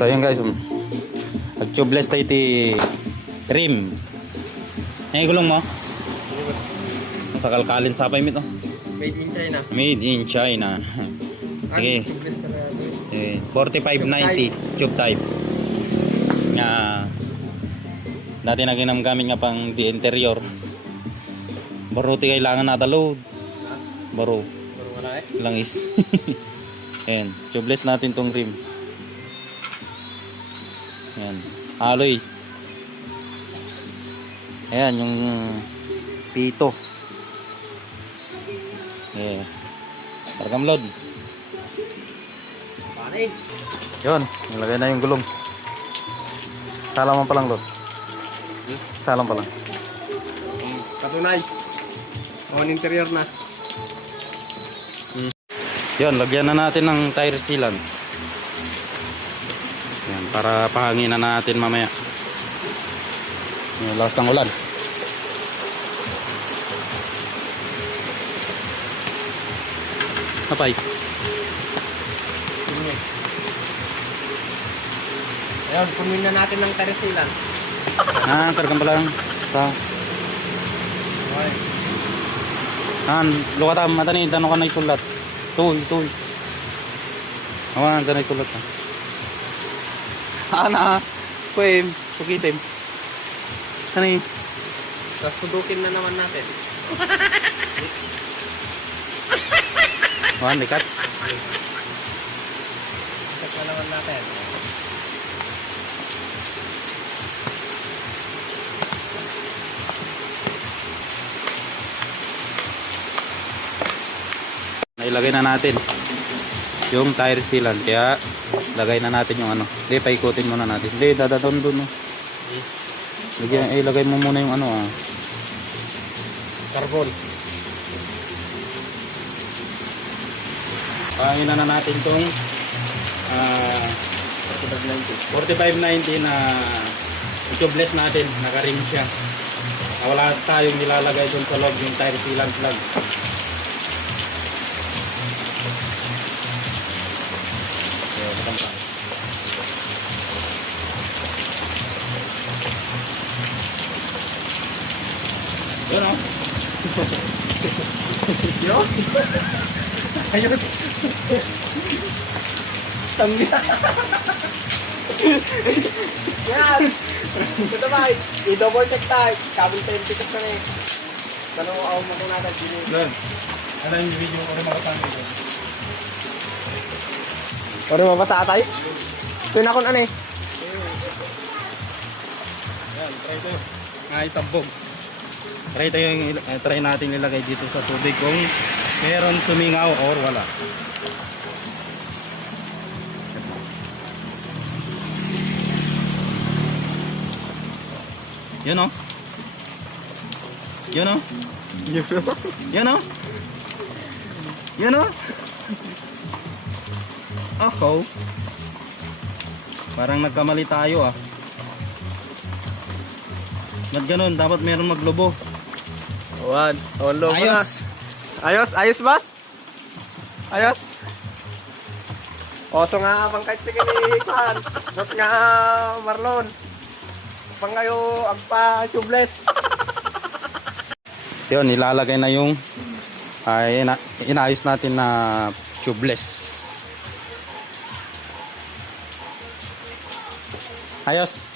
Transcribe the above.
So yun guys, um, nag-tubeless tayo ti rim. Ay gulong mo. Nakakalkalin sa pay mito. Made in China. Made in China. Sige. Tubeless ka na. Eh, 4590 tube type. Nga dati na ginamgamit nga pang di interior. Baro ti kailangan nata load. Baro Baro nga na eh. lang is. Ayan, tubeless natin tong rim. Ayan, alloy. Ayan, yung pito. Yeah. Paragam load. Panay. Yun, nilagay na yung gulong. Salaman pa lang, Lord. Salam pa lang. Katunay. On interior na. Yun, lagyan na natin ng tire sealant. Para pahanginan natin mamaya. Yung lakas ng ulan. Napay. Ayun, punuin na natin ng teresilan. Ah, kargan pa lang. Sa. Okay. Han, luka tam, mata ni, tanong ka na isulat. Tuy, tuy. Awan, ka na isulat ha. Ana, pwem, pukitim. Ano yun? Tapos tudukin na naman natin. Awan, likat. Check na naman natin. Nailagay na natin yung tire sealant. Kaya, lagay na natin yung ano. Hindi, paikutin muna natin. Hindi, dadaton dun. No. Lagyan, eh, lagay mo muna yung ano ah. Carbon. Pangina na natin tong ah 4590 na tubeless natin, naka-rim siya. Ah, Wala tayong nilalagay doon sa loob yung tire sealant lang. Yun o. Yo? Ayun. Tanggi. Yan. Ito ba? I-double check tayo. Kabel tayo ticket na eh. Tanong ako mo kung natin. Ano yung video ko rin makatang dito? Ano mabasa tayo? Ito na kung ano eh. Yan, try ito. Nga itambog. Try yung il- eh, try natin ilagay dito sa tubig kung meron sumingaw or wala. Yun o. Yun o. Yun o. Yun o. Ako. Parang nagkamali tayo ah. Ba't ganun? Dapat meron maglobo. One. On low Ayos. Ayos, ayos boss? Ayos. Oso nga bang kahit sige ni Kwan. Boss nga Marlon. Pang kayo agpa tubeless. Yun, nilalagay na yung ay ina, inayos natin na tubeless. Ayos.